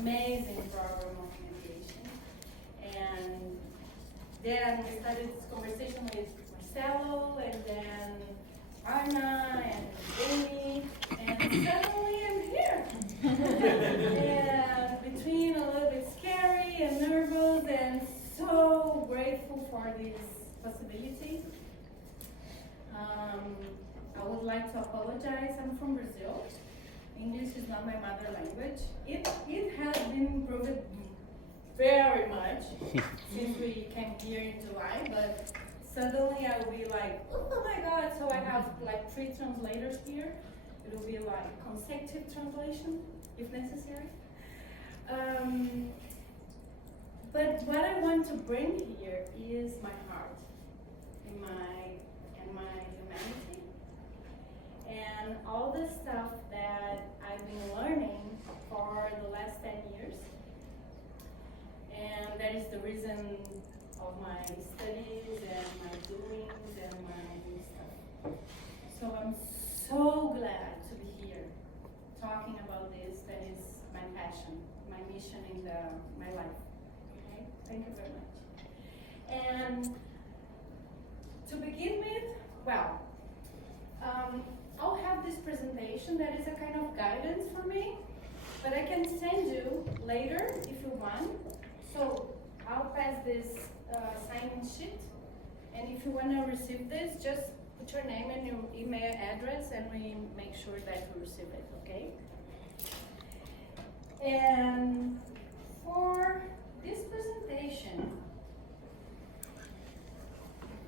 amazing program of mediation. And then we started this conversation with Marcelo, and then Arna, and Amy, and suddenly I'm here. And between a little bit scary and nervous, and so grateful for this possibility. I would like to apologize. I'm from Brazil. English is not my mother language. It has been improved very much since we came here in July, but suddenly I will be like, oh my God, so I have like 3 translators here. It will be like consecutive translation if necessary. But what I want to bring here is my heart and my humanity and all the stuff that I've been learning for the last 10 years. And that is the reason of my studies and my doings and my stuff. So I'm so glad to be here talking about this. That is my passion, my mission in my life. Okay? Thank you very much. And to begin with, well, I'll have this presentation that is a kind of guidance for me, but I can send you later if you want. So I'll pass this sign-in sheet, and if you want to receive this, just put your name and your email address, and we make sure that you receive it, okay? And for this presentation,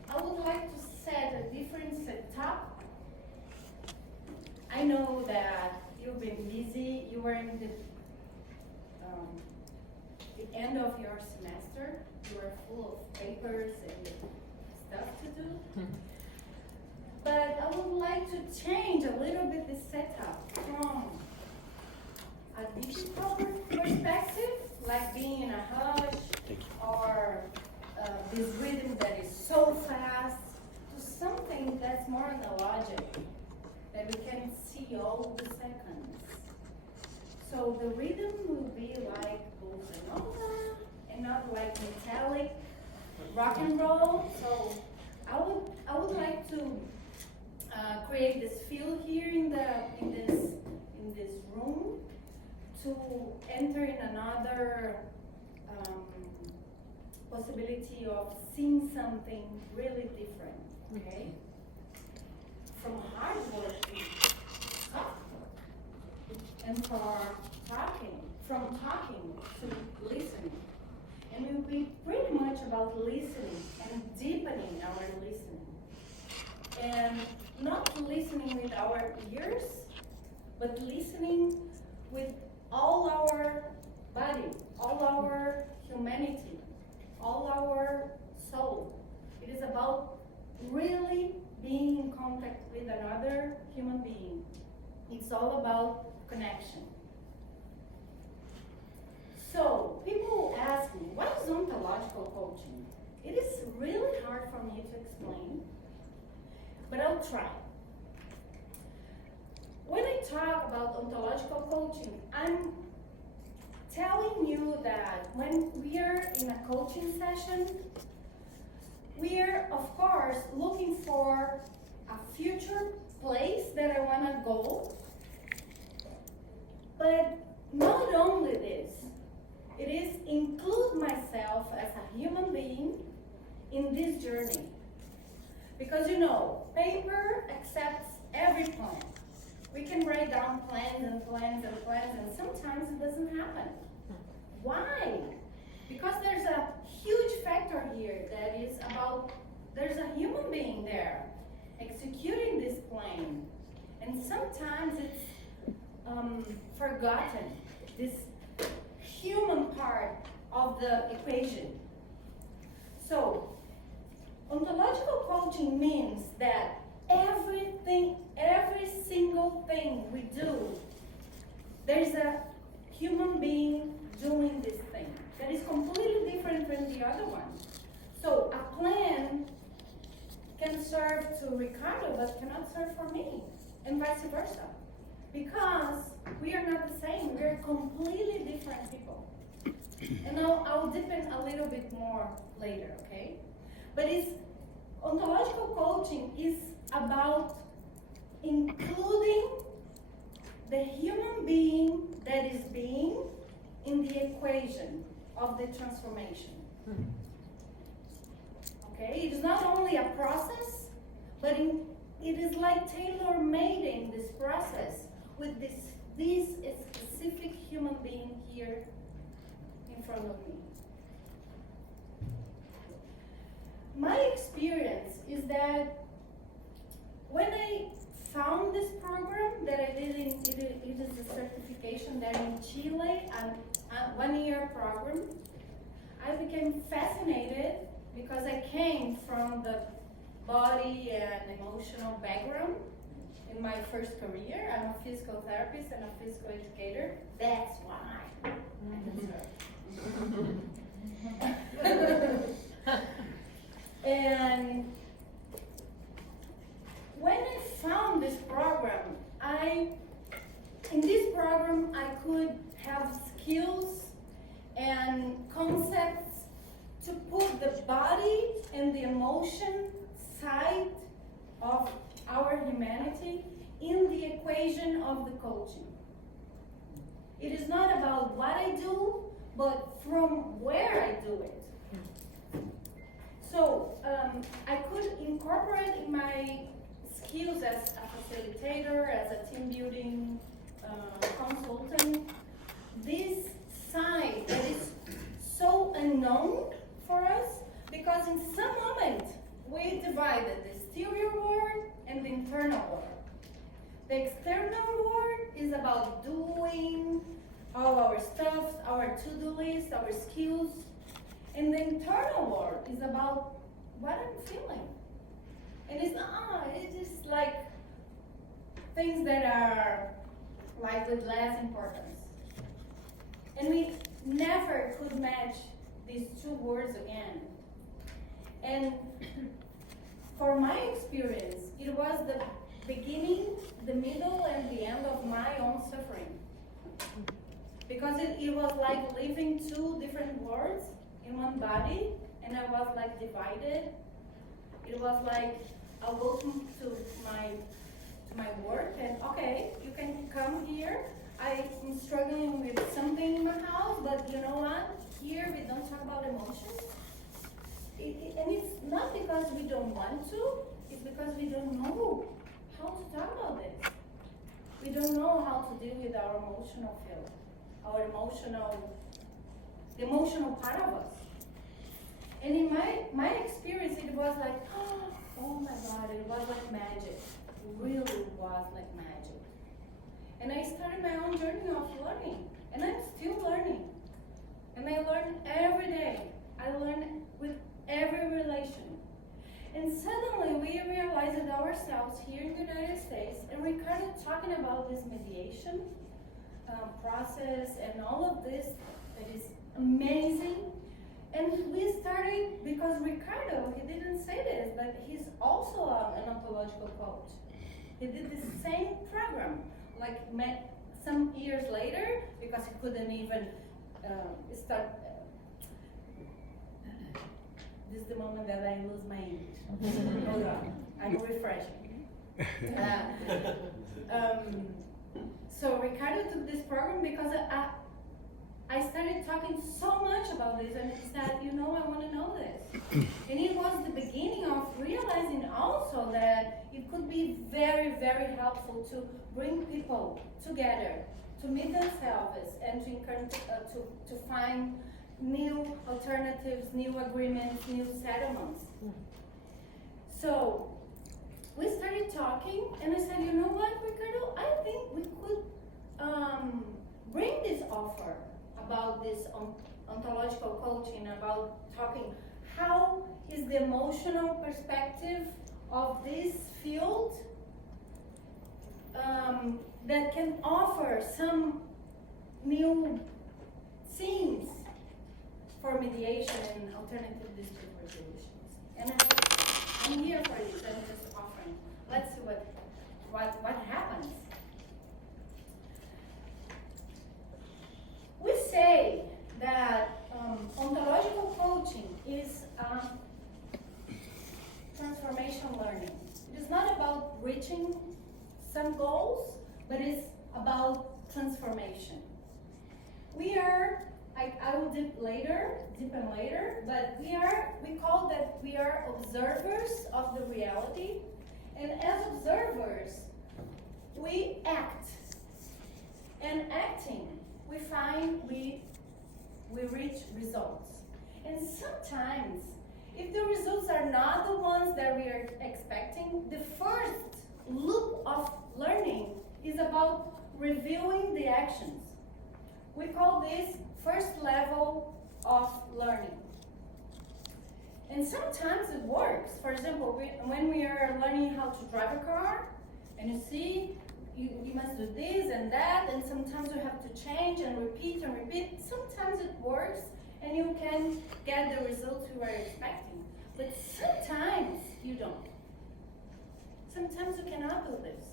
I would like to set a different setup. I know that you've been busy. You are in the end of your semester. You are full of papers and stuff to do. But I would like to change a little bit the setup from a digital perspective, like being in a hush, or this rhythm that is so fast, to something that's more analogic, that we can see all the seconds. So the rhythm will be like bossa nova and not like metallic rock and roll. So I would like to create this feel here in this room to enter in another possibility of seeing something really different. Okay. From hard work to soft, and from talking to listening. And it will be pretty much about listening and deepening our listening. And not listening with our ears, but listening with all our body, all our humanity, all our soul. It is about really being in contact with another human being. It's all about connection. So, people ask me, what is ontological coaching? It is really hard for me to explain, but I'll try. When I talk about ontological coaching, I'm telling you that when we are in a coaching session, we are, of course, looking for a future place that I want to go. But not only this, it is include myself as a human being in this journey. Because paper accepts every plan. We can write down plans and plans and plans, and sometimes it doesn't happen. Why? Because there's a huge factor here that is about, there's a human being there executing this plan. And sometimes it's forgotten, this human part of the equation. So, ontological coaching means that every single thing we do, there's a human being doing this thing that is completely different from the other one. So a plan can serve to Ricardo but cannot serve for me, and vice versa. Because we are not the same. We are completely different people. And I'll deepen a little bit more later, okay? But ontological coaching is about including the human being that is being in the equation of the transformation. Okay? It is not only a process, but it is like tailor-made in this process with this specific human being here in front of me. My experience is that when I found this program that I did, it is a certification there in Chile, a 1-year program, I became fascinated because I came from the body and emotional background in my first career. I'm a physical therapist and a physical educator. That's why I deserve. And when I found this program, in this program I could have skills and concepts to put the body and the emotion side of our humanity in the equation of the coaching. It is not about what I do, but from where I do it. So I could incorporate in my skills as a facilitator, as a team building consultant, this side that is so unknown for us, because in some moment we divided the exterior world and the internal world. The external world is about doing all our stuff, our to-do list, our skills, and the internal world is about what I'm feeling. And it's just like things that are like with less importance. And we never could match these two words again. And for my experience, it was the beginning, the middle, and the end of my own suffering. Because it was like living two different worlds in one body, and I was like divided. It was like I welcome to my work, and okay, you can come here. I'm struggling with something in my house, but you know what? Here we don't talk about emotions. And it's not because we don't want to, it's because we don't know how to talk about this. We don't know how to deal with our emotional field, the emotional part of us. And in my experience, it was like, oh my God, it was like magic. It really was like magic. And I started my own journey of learning, and I'm still learning. And I learn every day. I learn with every relation. And suddenly we realized ourselves here in the United States, and we started talking about this mediation process and all of this that is amazing. And we started, because Ricardo, he didn't say this, but he's also an ontological coach. He did the same program, like met some years later, because he couldn't even start. This is the moment that I lose my English. Hold on, I'm refreshing. So Ricardo took this program because I started talking so much about this, and he said, I want to know this. And it was the beginning of realizing also that it could be very, very helpful to bring people together, to meet themselves, and to find new alternatives, new agreements, new settlements. So we started talking, and I said, you know what, Ricardo, I think we could bring this offer about this ontological coaching, about talking how is the emotional perspective of this field that can offer some new scenes for mediation and alternative dispute resolutions. And I'm here for this. I'm just offering. Let's see what happens. transformation. We are, I will deepen later, but we call that we are observers of the reality, and as observers, we act. And acting, we find we reach results. And sometimes, if the results are not the ones that we are expecting, the first loop of learning is about reviewing the actions. We call this first level of learning. And sometimes it works. For example, when we are learning how to drive a car, and you see, you must do this and that, and sometimes you have to change and repeat and repeat. Sometimes it works, and you can get the results you are expecting. But sometimes you don't. Sometimes you cannot do this.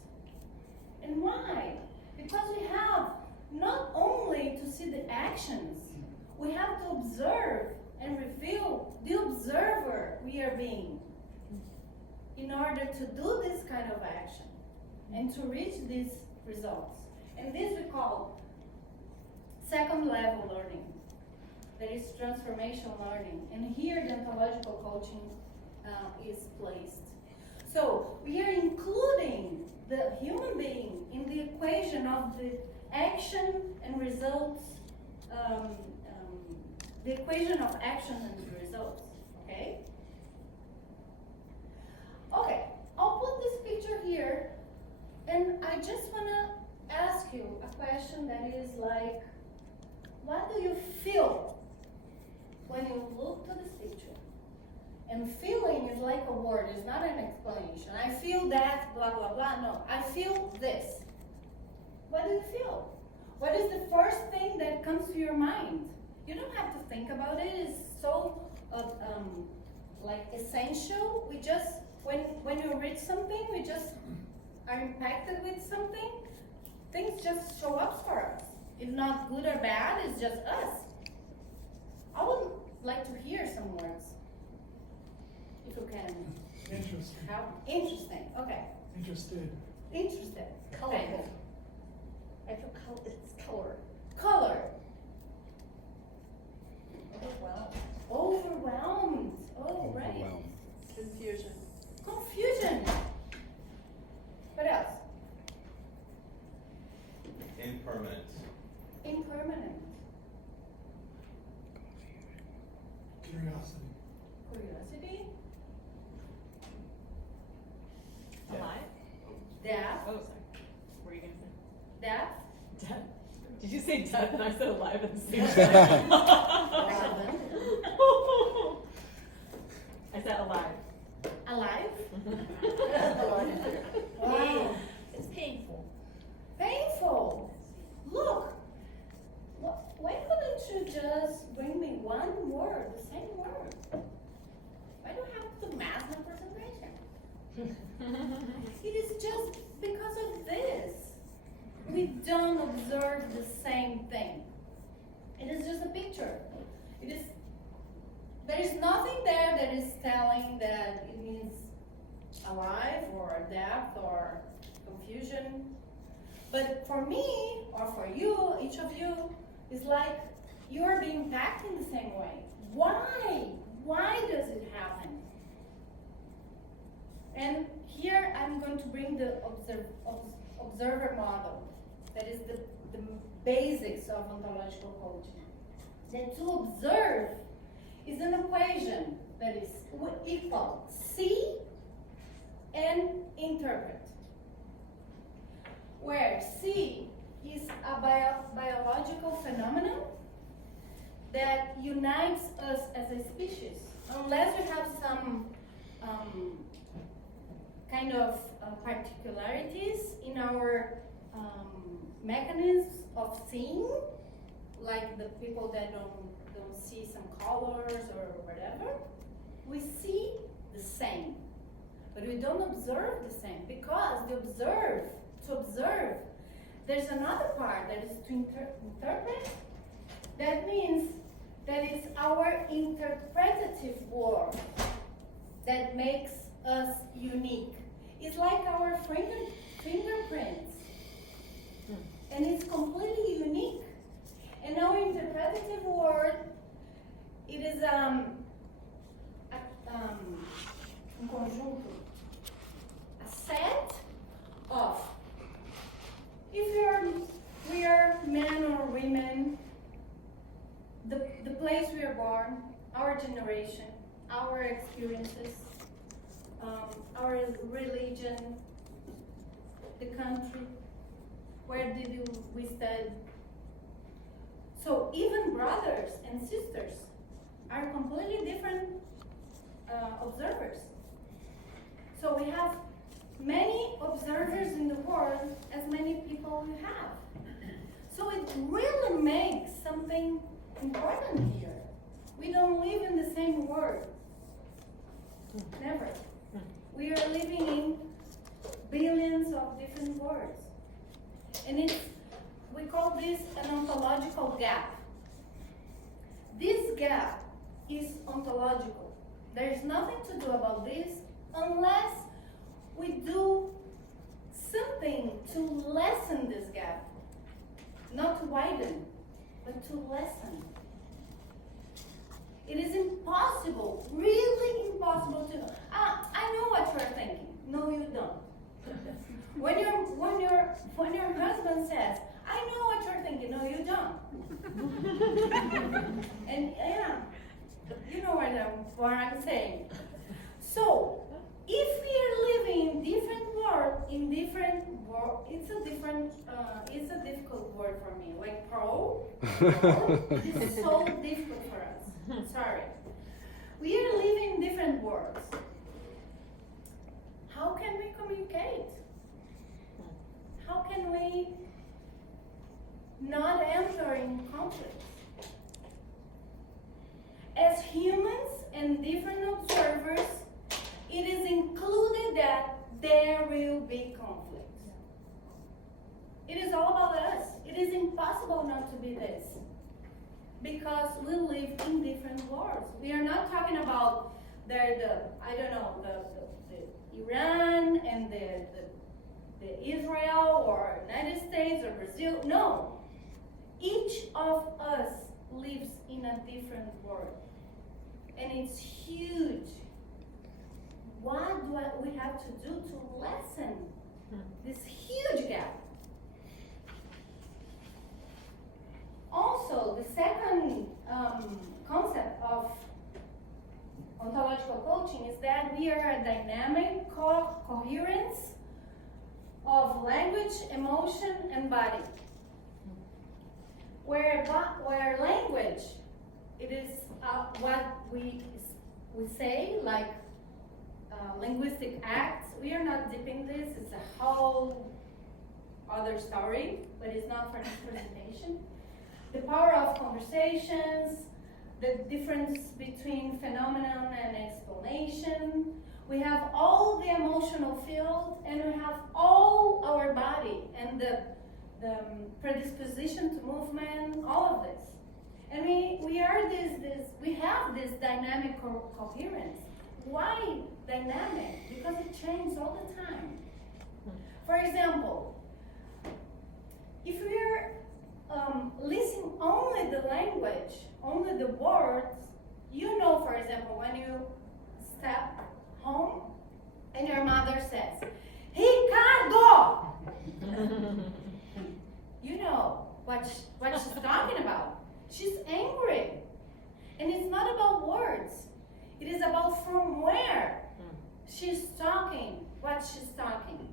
And why? Because we have not only to see the actions, we have to observe and reveal the observer we are being in order to do this kind of action and to reach these results. And this we call second level learning. That is transformational learning. And here the ontological coaching is placed. So we are including the human being in the equation of the action and results, the equation of action and results, okay? Okay, I'll put this picture here, and I just wanna ask you a question that is like, what do you feel when you look to this picture? And feeling is like a word, it's not an explanation. I feel that, blah, blah, blah. No, I feel this. What do you feel? What is the first thing that comes to your mind? You don't have to think about it. It's so like essential. We just, when you read something, we just are impacted with something. Things just show up for us. It's not good or bad, it's just us. I would like to hear some words. If you can. Interesting. Interesting, okay. Interested. Interested. Colorful. I feel it's color. Color. Overwhelmed. Overwhelmed. Oh, right. Overwhelmed. Confusion. Confusion. What else? Impermanent. Impermanent. Curiosity. Curiosity. Alive? Depth. Oh, sorry. What were you gonna say? Depth. Death. Did you say death and I said alive at the same Relevant. time? I said alive. Alive. Alive. Wow. It's painful. Painful. Look. Why couldn't you just bring me one word, the same word? Why do I have to math representation? It is just because of this. We don't observe the same thing. It is just a picture. There is nothing there that is telling that it means alive or depth or confusion. But for me, or for you, each of you, it's like you are being impacted in the same way. Why? Why does it happen? And here I'm going to bring the observer model. That is the basics of ontological coaching. That to observe is an equation that is equal see and interpret. Where see is a biological phenomenon that unites us as a species. Unless we have some kind of particularities in our mechanisms of seeing, like the people that don't see some colors or whatever, we see the same, but we don't observe the same because to observe, there's another part that is to interpret. That means that it's our interpretative work that makes us unique. It's like our fingerprints, and it's completely place we are born, our generation, our experiences, our religion, the country, where did we study. So even brothers and sisters are completely different observers. So we have many observers in the world as many people we have. So it really makes something important here. We don't live in the same world. Never. We are living in billions of different worlds. And we call this an ontological gap. This gap is ontological. There is nothing to do about this unless we do something to lessen this gap. Not to widen, but to lessen. It is impossible, really impossible to, I know what you're thinking. No, you don't. When your husband says, I know what you're thinking. No, you don't. And yeah, you know what I'm saying. So, if we are living in different world, it's a difficult word for me. Like is so difficult for us. Sorry. We are living in different worlds. How can we communicate? How can we not enter in conflict? As humans and different observers, it is included that there will be conflict. It is all about us. It is impossible not to be this. Because we live in different worlds. We are not talking about the Iran and the Israel or United States or Brazil. No. Each of us lives in a different world. And it's huge. What do we have to do to lessen this huge gap? Also, the second concept of ontological coaching is that we are a dynamic coherence of language, emotion, and body. Where language, it is what we say, like linguistic acts. We are not deep in this. It's a whole other story, but it's not for this presentation. The power of conversations, the difference between phenomenon and explanation. We have all the emotional field, and we have all our body and the predisposition to movement, all of this. And we have this dynamic coherence. Why dynamic? Because it changes all the time. For example, if we're listening only the language, only the words, you know, for example, when you step home and your mother says, Ricardo! You know what she's talking about. She's angry. And it's not about words. It is about from where she's talking, what she's talking.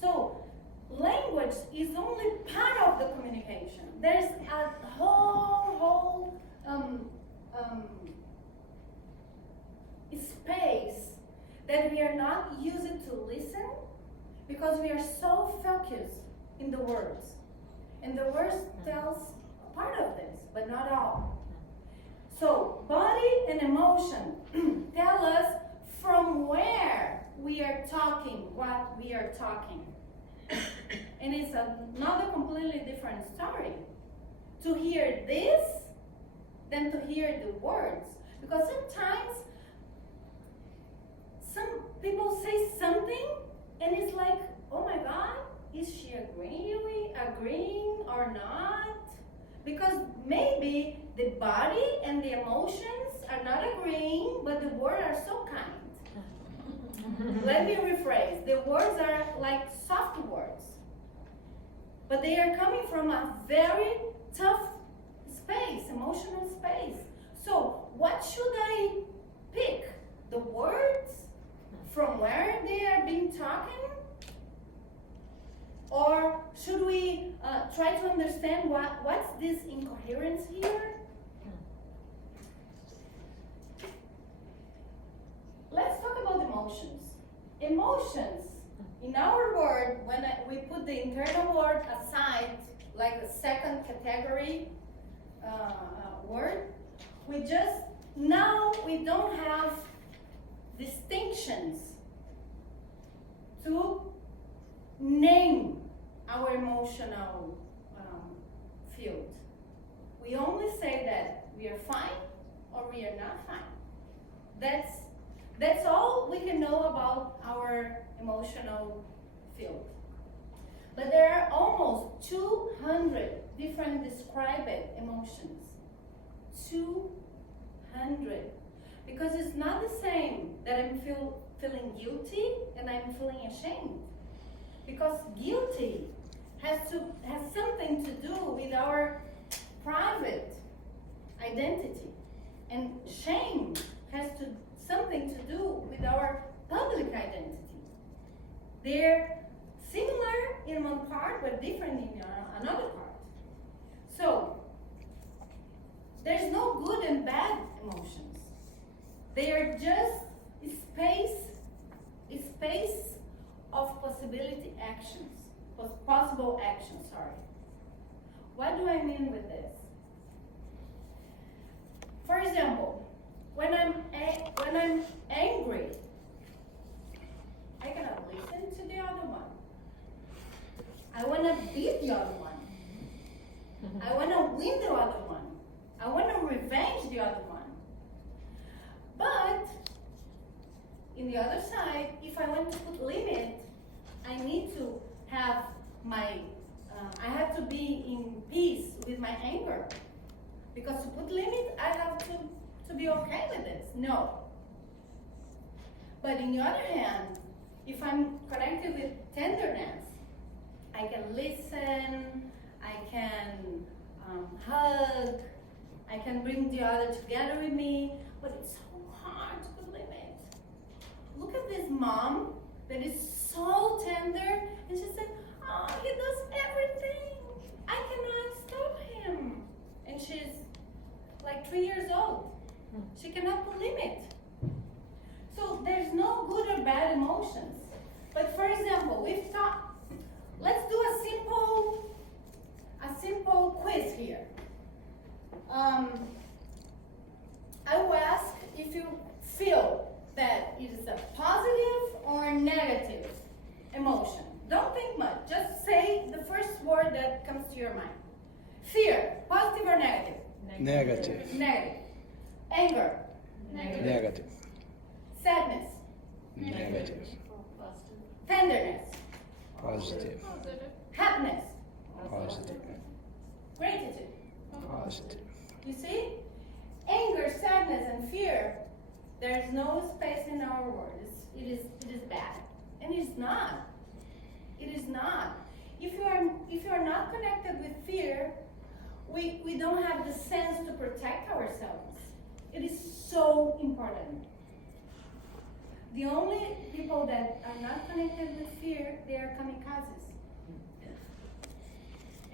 So, language is only part of the communication. There's a whole space that we are not using to listen because we are so focused in the words. And the words tells part of this, but not all. So, body and emotion tell us from where we are talking, what we are talking. And it's another completely different story to hear this than to hear the words. Because sometimes some people say something and it's like, oh my God, is she agreeing or not? Because maybe the body and the emotions are not agreeing, but the words are so kind. Let me rephrase. The words are like soft words. But they are coming from a very tough space, emotional space. So what should I pick? The words from where they are being talking? Or should we try to understand what's this incoherence here? Let's talk about emotions. Emotions, in our word, when we put the internal word aside, like the second category word, we don't have distinctions to name our emotional field. We only say that we are fine or we are not fine. That's all we can know about our emotional field. But there are almost 200 different described emotions. 200. Because it's not the same that I'm feeling guilty and I'm feeling ashamed. Because guilty has something to do with our private identity. And shame has something to do with our public identity. They're similar in one part, but different in another part. So, there's no good and bad emotions. They are just space of possible actions, sorry. What do I mean with this? For example, when I'm angry, I cannot listen to the other one. I want to beat the other one. I want to win the other one. I want to revenge the other one. But in the other side, if I want to put limit, I need to have I have to be in peace with my anger. Because to put limit, I have to be okay with this. No. But in the other hand, if I'm connected with tenderness, I can listen, I can hug, I can bring the other together with me, but it's so hard to put limit. Look at this mom that is so tender, and she said, oh, he does everything. I cannot stop him. And she's like 3 years old. She cannot put limit. So there's no good or bad emotions. But for example, let's do a simple quiz here. I will ask if you feel that it is a positive or negative emotion. Don't think much. Just say the first word that comes to your mind. Fear, positive or negative? Negative. Negative. Anger? Negative. Sadness? Negative. Tenderness? Positive. Happiness? Positive. Gratitude? Positive. You see? Anger, sadness, and fear, there is no space in our world. It is bad. And it's not. It is not. If you are not connected with fear, we don't have the sense to protect ourselves. It is so important. The only people that are not connected with fear, they are kamikazes.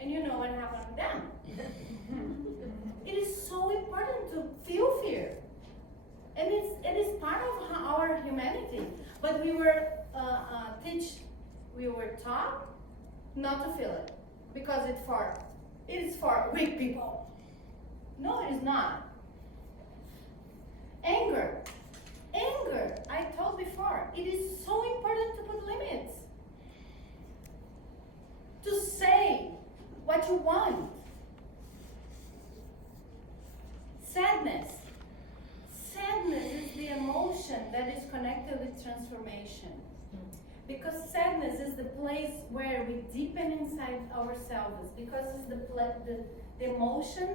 And you know what happened to them. It is so important to feel fear. And it is part of our humanity. But we were taught not to feel it. Because it is for weak people. No, it is not. Anger, I told before, it is so important to put limits. To say what you want. Sadness is the emotion that is connected with transformation. Because sadness is the place where we deepen inside ourselves. Because it's the emotion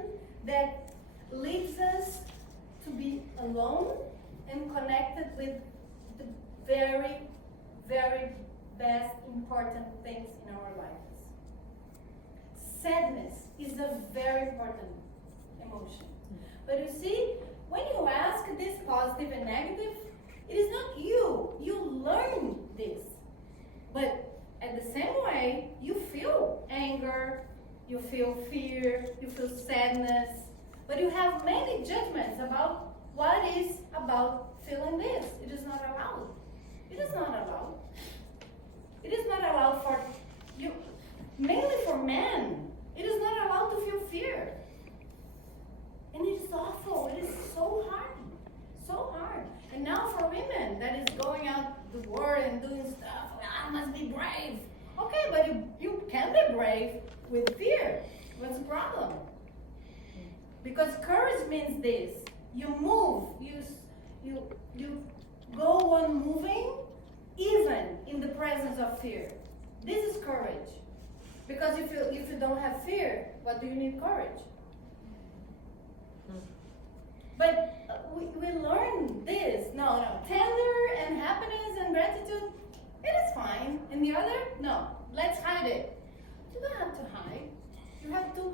that leads us to be alone and connected with the very, very best important things in our lives. Sadness is a very important emotion. But you see, when you ask this positive and negative, it is not you. You learn this. But at the same way, you feel anger, you feel fear, you feel sadness, but you have many judgments about what is about feeling this. It is not allowed. It is not allowed. It is not allowed for you, mainly for men. It is not allowed to feel fear. And it is awful. It is so hard. So hard. And now for women that is going out the world and doing stuff, I must be brave. Okay, but you can be brave with fear. What's the problem? Because courage means this. You move. You go on moving even in the presence of fear. This is courage. Because if you don't have fear, what do you need courage? But we learn this. No. Tender and happiness and gratitude, it is fine. And the other, no. Let's hide it. You don't have to hide. You have to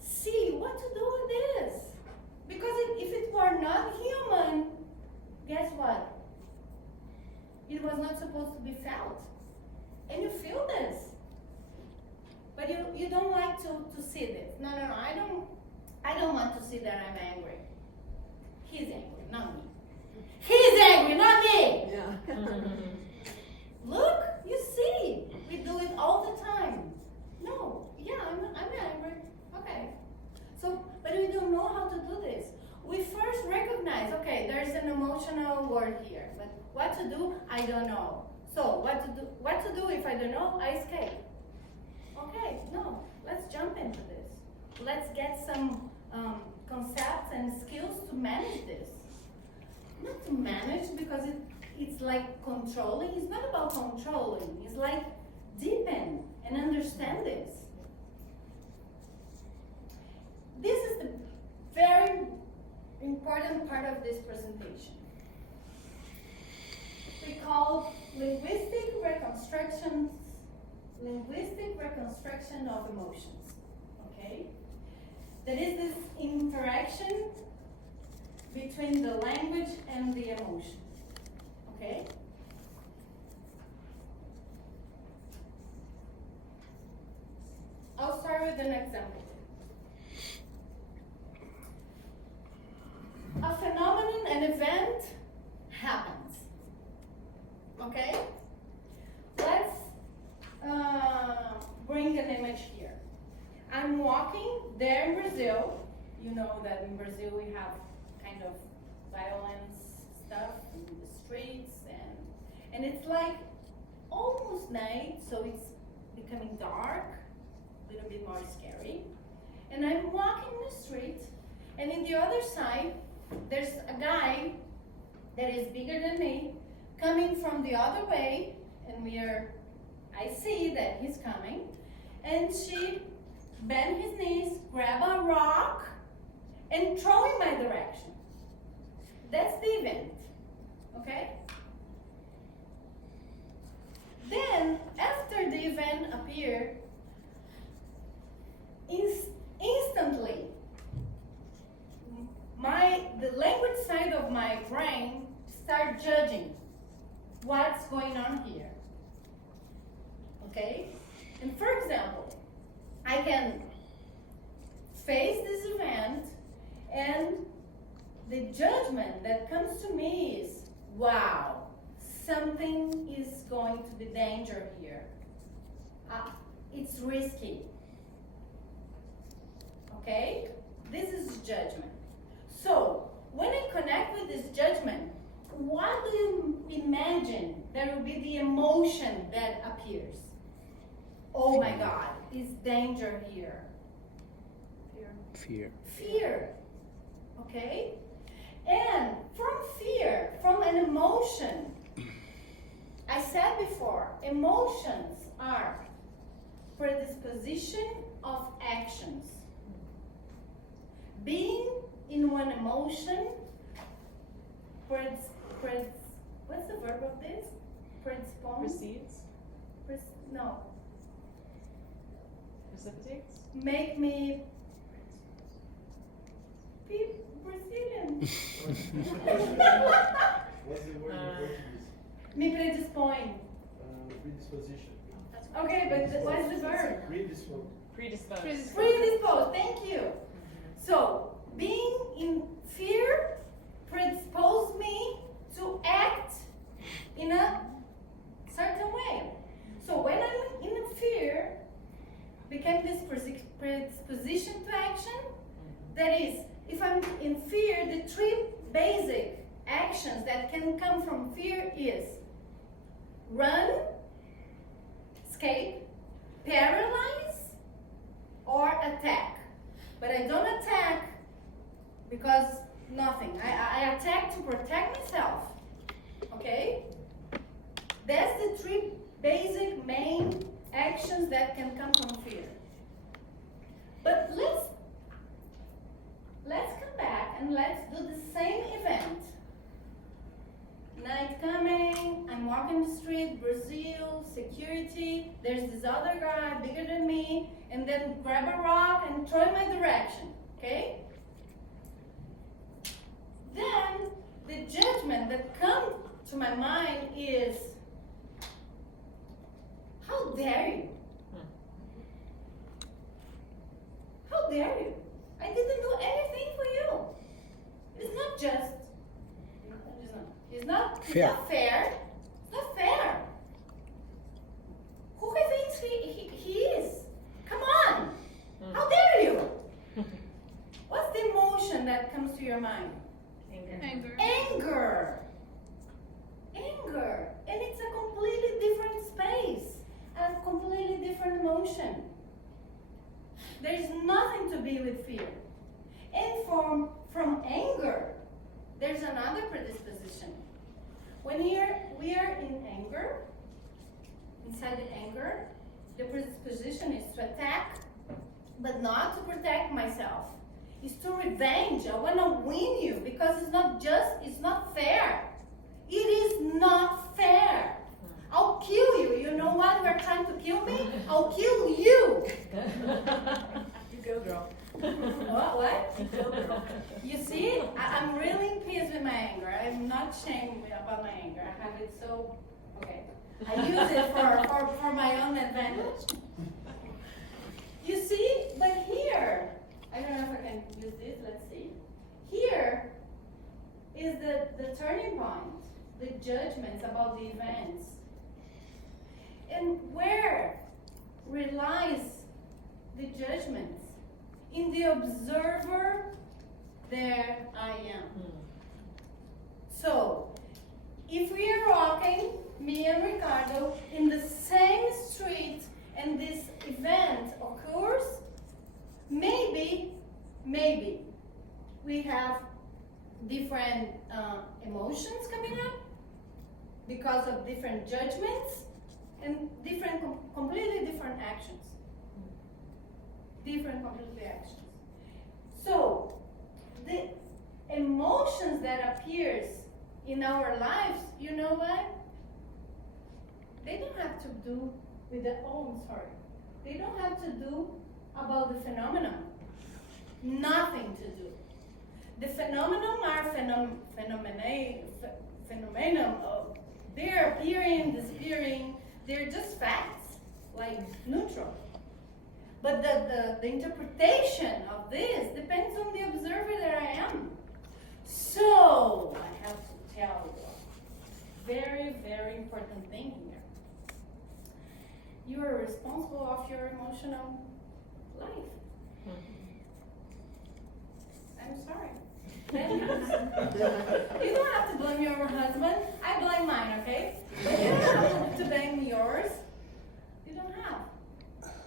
see what to do with this. Because if it were not human, guess what? It was not supposed to be felt. And you feel this. But you don't like to see this. No, I don't want to see that I'm angry. He's angry, not me. He's angry, not me! Yeah. Look, you see, we do it all the time. No, yeah, I'm angry. Okay. So, but we don't know how to do this. We first recognize, okay, there's an emotional word here, but what to do, I don't know. So, what to do if I don't know, I escape. Okay, no, let's jump into this. Let's get some concepts and skills to manage this. Not to manage because it's like controlling. It's not about controlling. It's like deepen and understand this. This is the very important part of this presentation. We call linguistic reconstruction of emotions. Okay? That is this interaction between the language and the emotion. Okay? I'll start with an example. A phenomenon, an event happens. Okay? Let's bring an image here. I'm walking there in Brazil. You know that in Brazil we have kind of violence stuff in the streets, and it's like almost night, so it's becoming dark, a little bit more scary. And I'm walking the street, and in the other side, there's a guy that is bigger than me coming from the other way, and I see that he's coming, and she bend his knees, grab a rock, and throw in my direction. That's the event, okay? Then, after the event appeared, instantly, the language side of my brain start judging what's going on here, okay? And for example, I can face this event, and the judgment that comes to me is, wow, something is going to be danger here. It's risky. Okay? This is judgment. So, when I connect with this judgment, what do you imagine that will be the emotion that appears? Oh my God, is danger here. Fear. Okay? And from fear, from an emotion, I said before, emotions are predisposition of actions. Being in one emotion, what's the verb of this? Precedes? No. Precipitates? Make me Brazilian. What's the word in Portuguese? Me predispõe. Predisposition. Okay, but what's the verb? Predisposed. Predisposed. Predisposed, thank you. So, being in fear predisposed me to act in a certain way. So when I'm in fear, became this predisposition to action. That is, if I'm in fear, the three basic actions that can come from fear is run, escape, paralyze, or attack. But I don't attack because nothing. I attack to protect myself. Okay? That's the three basic main actions that can come from fear. But let's come back and let's do the same event. Night coming, I'm walking the street, Brazil, security, there's this other guy bigger than me, and then grab a rock and throw in my direction, okay? Then, the judgment that comes to my mind is, how dare you? How dare you? I didn't do anything for you. It's not just. It's not fair. It's not fair. Who thinks he is? Come on. How dare you? What's the emotion that comes to your mind? Anger. Anger. And it's a completely different space. A completely different emotion. There's nothing to be with fear. And from anger, there's another predisposition. When we are in anger, inside the anger, the predisposition is to attack, but not to protect myself. It's to revenge. I want to win you because it's not fair. It is not fair. I'll kill you. You know what? You're trying to kill me? I'll kill you. You go, girl. What? You go, girl. You see, I'm really in peace with my anger. I'm not ashamed about my anger. I have it so, okay. I use it for my own advantage. You see, but here, I don't know if I can use this, let's see. Here is the turning point, the judgments about the events. And where relies the judgments? In the observer, there I am. So, if we are walking, me and Ricardo, in the same street and this event occurs, maybe we have different emotions coming up because of different judgments and completely different actions. Completely actions. So, the emotions that appears in our lives, you know what? They don't have to do with the They don't have to do about the phenomenon. Nothing to do. The phenomenon are phenomenon. They're appearing, disappearing. They're just facts, like neutral. But the interpretation of this depends on the observer that I am. So, I have to tell you a very, very important thing here. You are responsible of your emotional life. I'm sorry. You don't have to blame your husband. I blame mine, okay? But you don't have to blame yours. You don't have.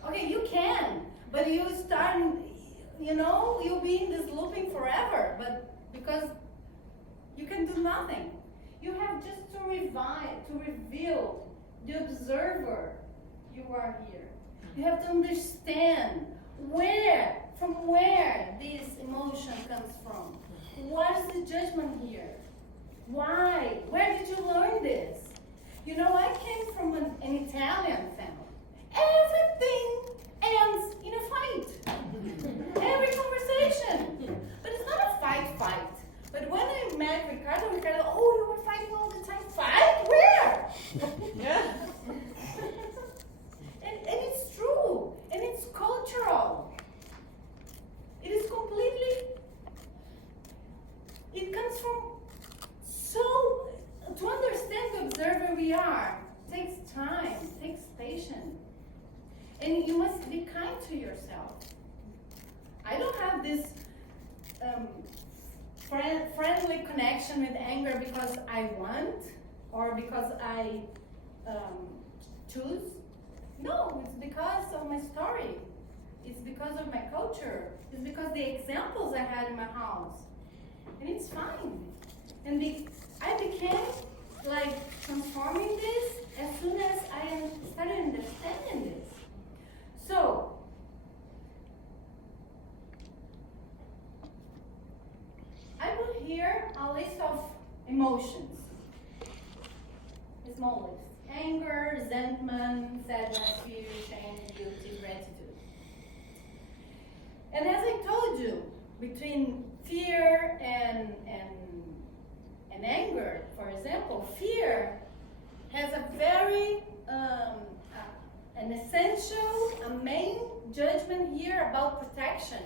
Okay, you can, but you start, you'll be in this looping forever, but because you can do nothing. You have just to reveal the observer you are here. You have to understand from where this emotion comes from. What is the judgment here? Why? Where did you learn this? I came from an Italian family. Everything ends in a fight. Every conversation. But it's not a I don't have this friendly connection with anger because I want or because I choose. No, it's because of my story. It's because of my culture. It's because the examples I had in my house. And it's fine. And I became like transforming this as soon as I started understanding this. So, I put here a list of emotions. A small list. Anger, resentment, sadness, fear, shame, guilty, gratitude. And as I told you, between fear and anger, for example, fear has a very an essential, a main judgment here about protection.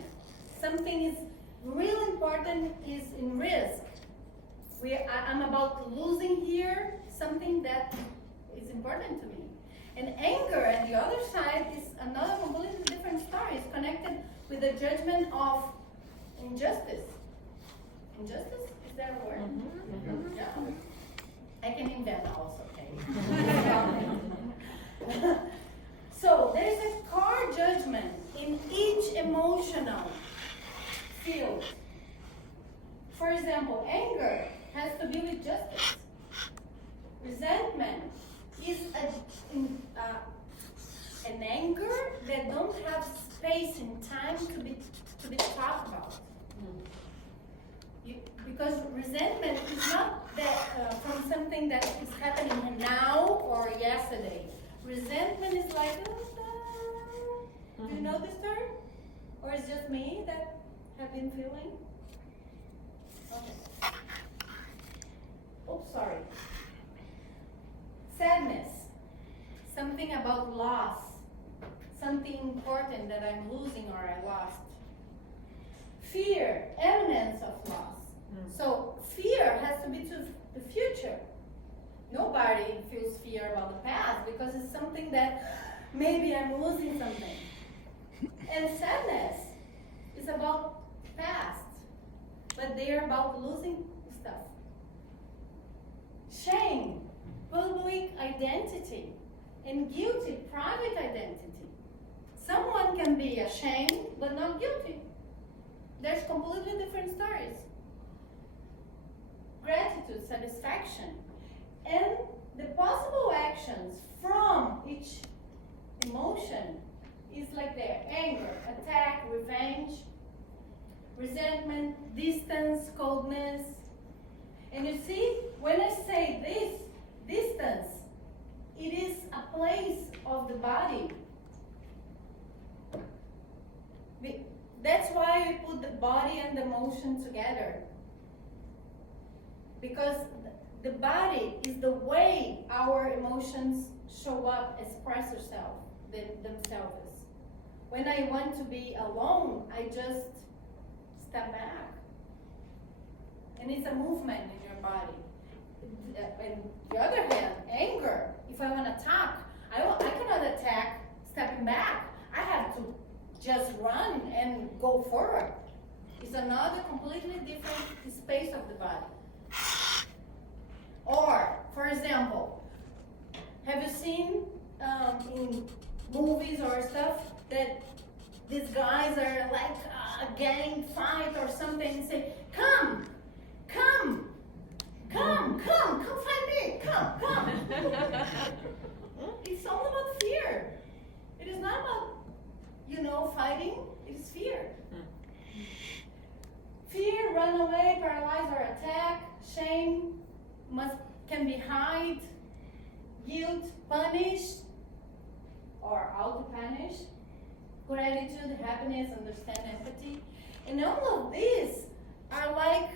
Something is really important is in risk. I'm about losing here something that is important to me. And anger, on the other side, is another completely different story. It's connected with the judgment of injustice. Injustice? Is that a word? Mm-hmm. Yeah. I can invent also, okay? So, there is a core judgment in each emotional field. For example, anger has to do with justice. Resentment is an anger that don't have space and time to be talked about. Because resentment is not that from something that is happening now or yesterday. Resentment is like, do you know this term? Or is it just me that have been feeling? Okay. Oops, sorry. Sadness, something about loss, something important that I'm losing or I lost. Fear, eminence of loss. So fear has to be to the future. Nobody feels fear about the past because it's something that maybe I'm losing something. And sadness is about past, but they're about losing stuff. Shame, public identity, and guilty, private identity. Someone can be ashamed but not guilty. There's completely different stories. Gratitude, satisfaction, and the possible actions from each emotion is like their anger, attack, revenge, resentment, distance, coldness. And you see, when I say this, distance, it is a place of the body. That's why we put the body and the emotion together. Because the body is the way our emotions show up, express themselves. When I want to be alone, I just step back. And it's a movement in your body. On the other hand, anger, if I want to attack, I cannot attack stepping back. I have to just run and go forward. It's another completely different space of the body. Or, for example, have you seen in movies or stuff that these guys are like a gang fight or something and say, come fight me, come. It's all about fear. It is not about, fighting, it is fear. Fear, run away, paralyze or attack, shame, can be hide, guilt, punish, or auto-punish, gratitude, happiness, understand, empathy. And all of these are like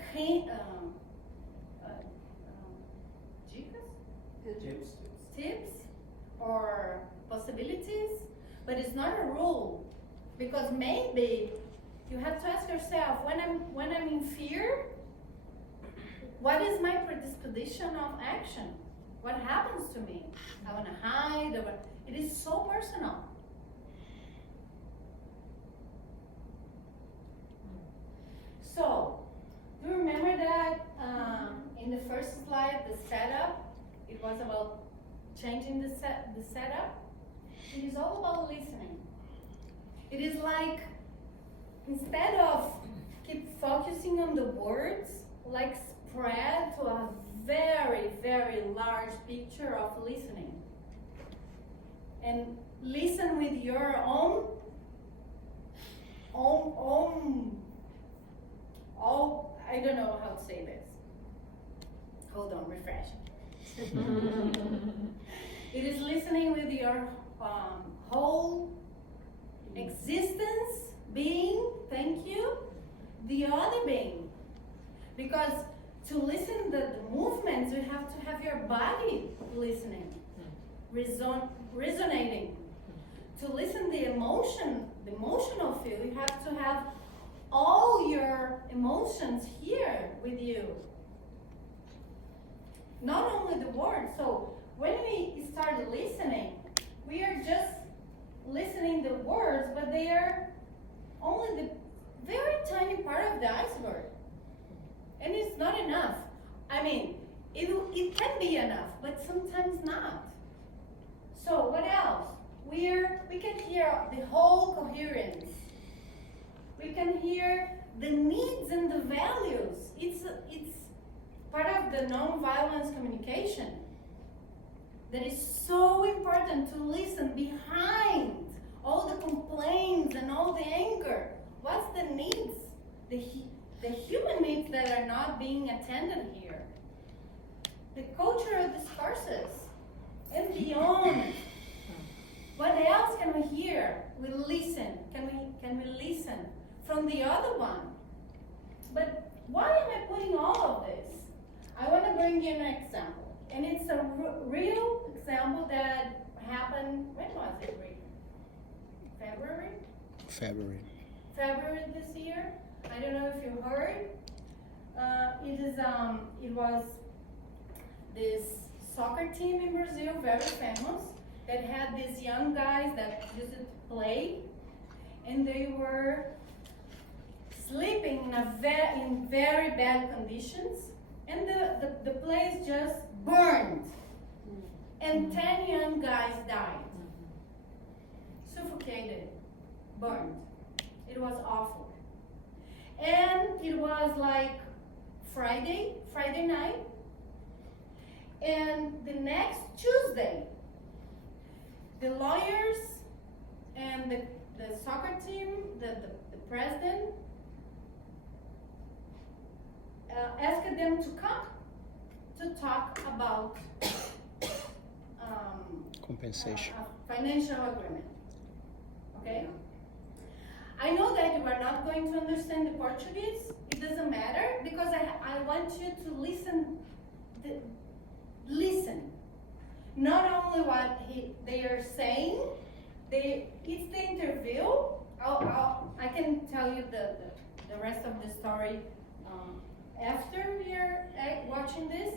tips or possibilities, but it's not a rule. Because maybe you have to ask yourself, when I'm in fear, what is my predisposition of action? What happens to me? I want to hide. It is so personal. was about changing the setup. It is all about listening. It is like, instead of keep focusing on the words, like spread to a very, very large picture of listening. And listen with your own, I don't know how to say this. Hold on, refresh. It is listening with your whole existence, being, thank you, the other being. Because to listen the movements, you have to have your body listening, resonating. To listen the emotional feel, you have to have all your emotions here with you. Not only the words. So when we start listening, we are just listening the words, but they are only the very tiny part of the iceberg. And it's not enough. I mean, it can be enough, but sometimes not. So what else? We can hear the whole coherence. We can hear the needs and the values. It's part of the non-violence communication that is so important to listen behind all the complaints and all the anger. What's the needs? The human needs that are not being attended here. The cultural discourses and beyond. What else can we hear? We listen. Can we listen from the other one? But why am I putting all of this? I want to bring you an example. And it's a real example that happened, when was it? February? February this year. I don't know if you heard. It was this soccer team in Brazil, very famous, that had these young guys that used to play, and they were sleeping in very bad conditions, and the place just burned, and 10 young guys died, suffocated, burned. It was awful. And it was like Friday night, and the next Tuesday, the lawyers and the soccer team, the president, asked them to come to talk about Compensation. a financial agreement. Okay? I know that you are not going to understand the Portuguese. It doesn't matter, because I want you to listen. Listen. Not only what they are saying. It's the interview. I can tell you the rest of the story after we are watching this.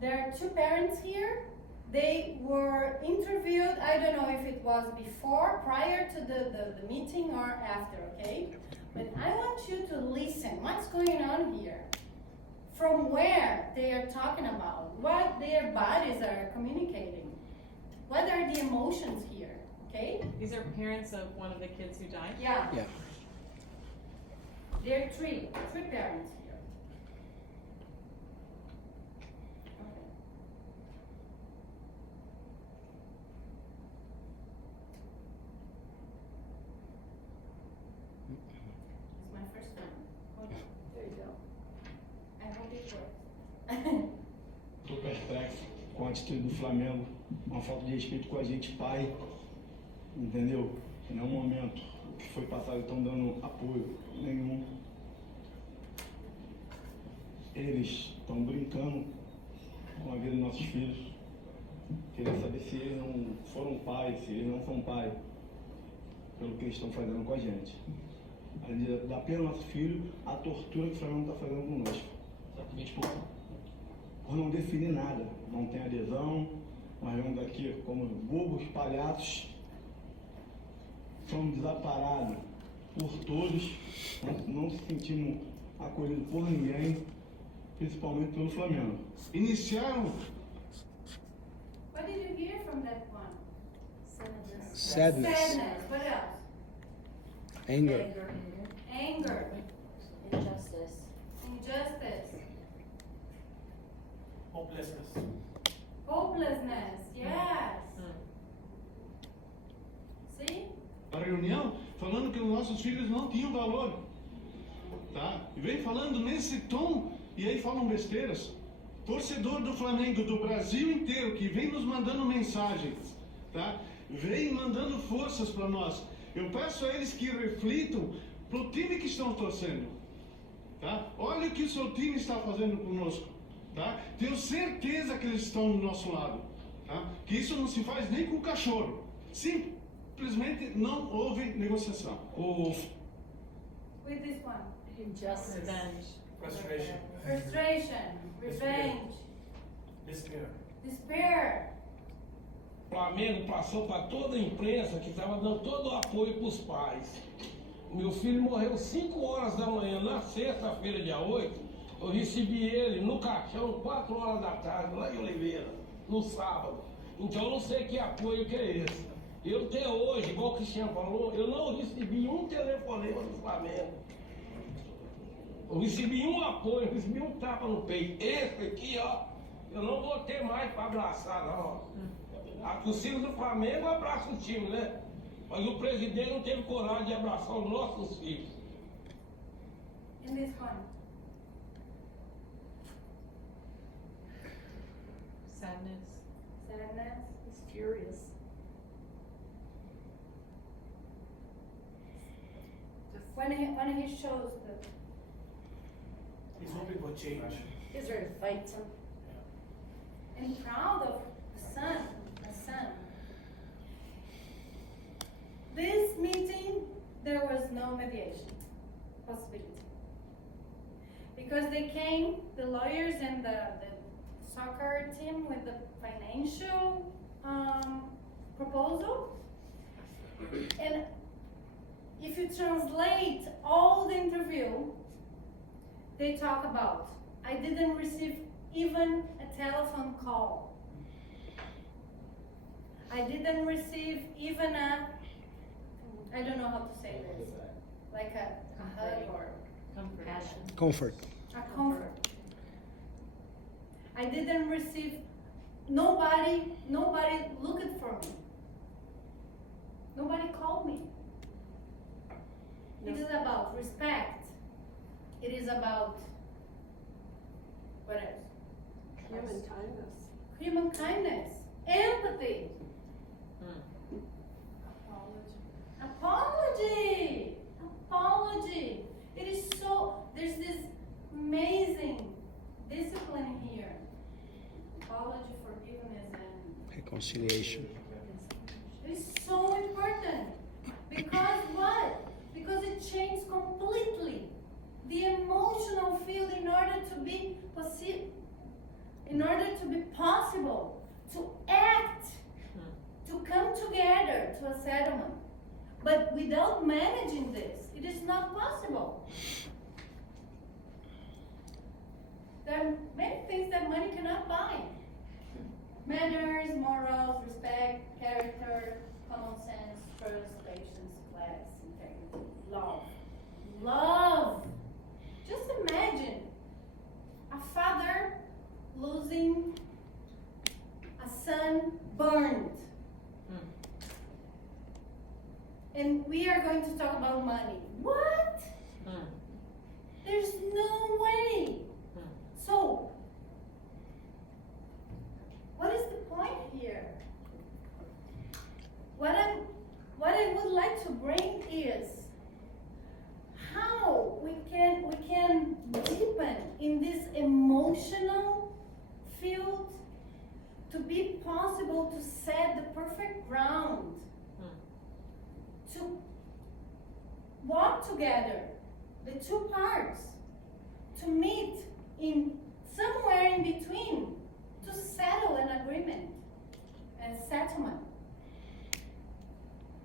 There are two parents here. They were interviewed, I don't know if it was before, prior to the meeting or after, okay? But I want you to listen. What's going on here? From where they are talking about, what their bodies are communicating. What are the emotions here, okay? These are parents of one of the kids who died? Yeah. Yeah. There are three parents here. Okay. It's my first time. Hold on. There you go. I hope it works. Estou perplexo com a atitude do Flamengo, uma falta de respeito com a gente, pai, entendeu? Em nenhum momento o que foi passado estão dando apoio nenhum. Eles estão brincando com a vida dos nossos filhos. Queria saber se eles não foram pais, se eles não são pais, pelo que eles estão fazendo com a gente. Além da pena ao nosso filho, a tortura que o Flamengo está fazendo conosco. Exatamente por não definir nada, não tem adesão, nós vemos aqui como bobos, palhaços, somos desamparados por todos, não se sentimos acolhidos por ninguém, principalmente pelo Flamengo. Iniciaram What did you hear from that one? Sadness. Sadness. What else? Anger. Anger. Injustice. Injustice. Hopelessness. Hopelessness. Yes. See? A reunião falando que os nossos filhos não tinham valor, tá? E vem falando nesse tom e aí falam besteiras. Torcedor do Flamengo do Brasil inteiro que vem nos mandando mensagens, tá? Vem mandando forças para nós. Eu peço a eles que reflitam pro time que estão torcendo, tá? Olha o que o seu time está fazendo conosco, tá? Tenho certeza que eles estão do nosso lado, tá? Que isso não se faz nem com o cachorro. Simplesmente não houve negociação. With this one. Injustice. Revenge. Frustration. Frustration. Revenge. Despair. Despair. O Flamengo passou para toda a imprensa que estava dando todo o apoio para os pais. Meu filho morreu 5 horas da manhã, na sexta-feira, dia 8. Eu recebi ele no caixão 4 horas da tarde, lá em Oliveira, no sábado. Então eu não sei que apoio que é esse. Eu até hoje, igual o Cristiano falou, eu não recebi um telefonema do Flamengo. Eu recebi um apoio, eu recebi um tapa no peito. Esse aqui, ó, eu não vou ter mais para abraçar, não, ó. A torcida do Flamengo abraça o time, né? Mas o presidente não teve coragem de abraçar os nossos filhos. In this one. Sadness. Sadness. He's furious. When he shows the He's hoping for change. He's ready to fight him. and proud of the son. This meeting, there was no mediation possibility. Because they came, the lawyers and the soccer team with the financial proposal. And if you translate all the interview, they talk about, I didn't receive even a telephone call. I didn't receive even I don't know how to say this, like a hug or Comfort. Passion. Comfort. a comfort. I didn't receive, nobody looked for me. Nobody called me. It is about respect. It is about, what else? Human kindness. Human kindness, empathy. Apology. It is so, there's this amazing discipline here. Apology, forgiveness, and Reconciliation. it is so important. Because what? Because it changed completely the emotional field in order to be possible, to act, to come together to a settlement. But without managing this, it is not possible. There are many things that money cannot buy. Manners, morals, respect, character, common sense, trust, patience, class, integrity, love. Love! Just imagine a father losing a son burned. And we are going to talk about money. What? There's no way. So, what is the point here? What I would like to bring is how we can deepen in this emotional field to be possible to set the perfect ground to walk together, the two parts, to meet in somewhere in between, to settle an agreement and settlement.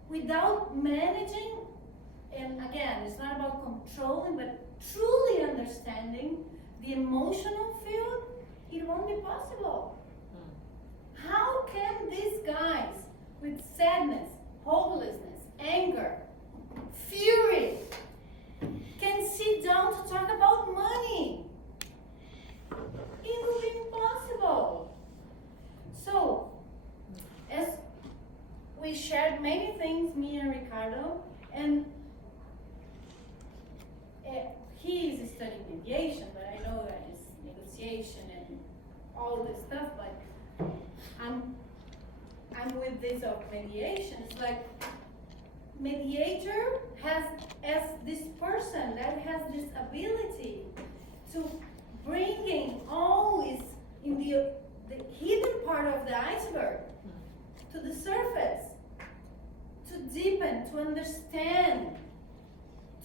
Without managing, and again, it's not about controlling, but truly understanding the emotional field, it won't be possible. How can these guys with sadness, hopelessness, anger, fury, can sit down to talk about money? It will be impossible. So, as we shared many things, me and Ricardo, and he is studying mediation, but I know that it's negotiation and all this stuff, but I'm with this of mediation. It's like mediator has as this person that has this ability to bringing always in the hidden part of the iceberg to the surface, to deepen, to understand,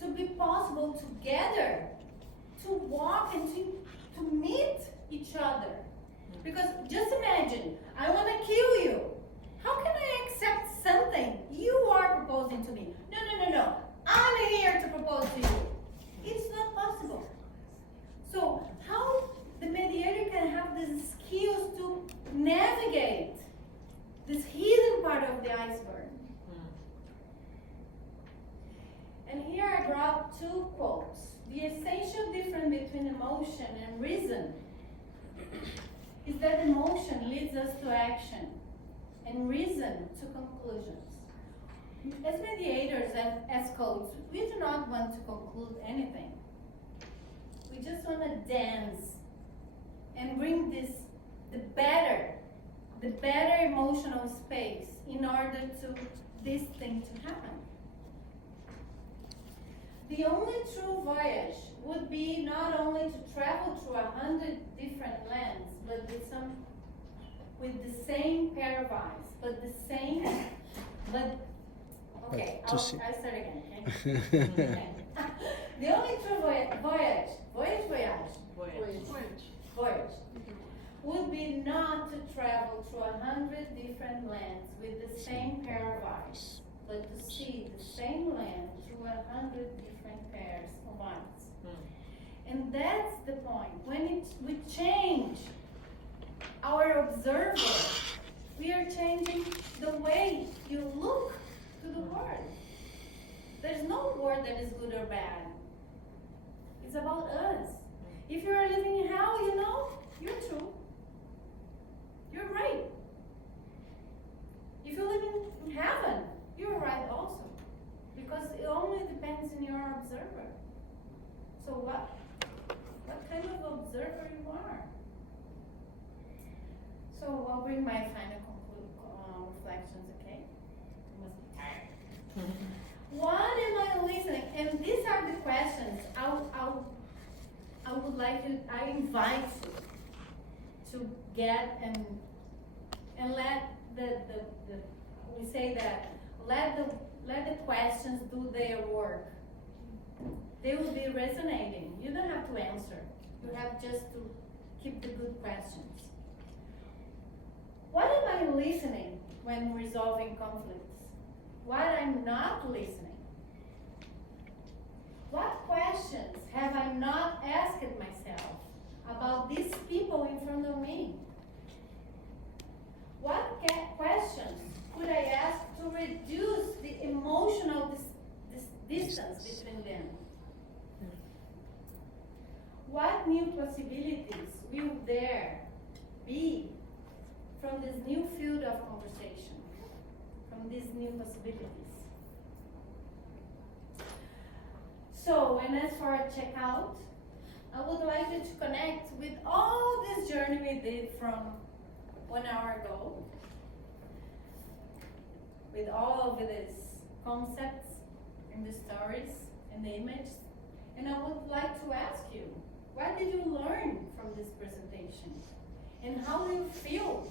to be possible together, to walk and to meet each other. Because just imagine, I want to kill you. How can I accept something you are proposing to me? No. I'm here to propose to you. It's not possible. So how the mediator can have the skills to navigate this hidden part of the iceberg? And here I brought two quotes. The essential difference between emotion and reason is that emotion leads us to action and reason to conclusions. As mediators and as coaches, we do not want to conclude anything. We just want to dance and bring the better emotional space in order to this thing to happen. The only true voyage would be not only to travel through 100 different lands, but with the same pair of eyes, I start again, okay? The only true voyage would be not to travel through 100 different lands with the same pair of eyes, but to see the same land through 100 different pairs of eyes. And that's the point. When we change our observer, we are changing the way you look to the world. There's no word that is good or bad. It's about us. If you are living in hell, you're true. You're right. If you live in heaven, you're right also. Because it only depends on your observer. So what kind of observer you are? So I'll bring my final reflections, okay? You must be tired. What am I listening? And these are the questions I would like to, I invite you to get and let we say that let the questions do their work. They will be resonating. You don't have to answer. You have just to keep the good questions. What am I listening when resolving conflicts? What I'm not listening? What questions have I not asked myself about these people in front of me? What questions could I ask to reduce the emotional distance between them? What new possibilities will there be from this new field of conversation, from these new possibilities? So, and as for a checkout, I would like you to connect with all this journey we did from 1 hour ago, with all of these concepts and the stories and the images. And I would like to ask you, what did you learn from this presentation? And how do you feel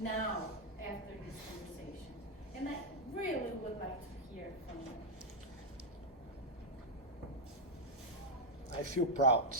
now after this conversation? And I really would like to hear from you. I feel proud.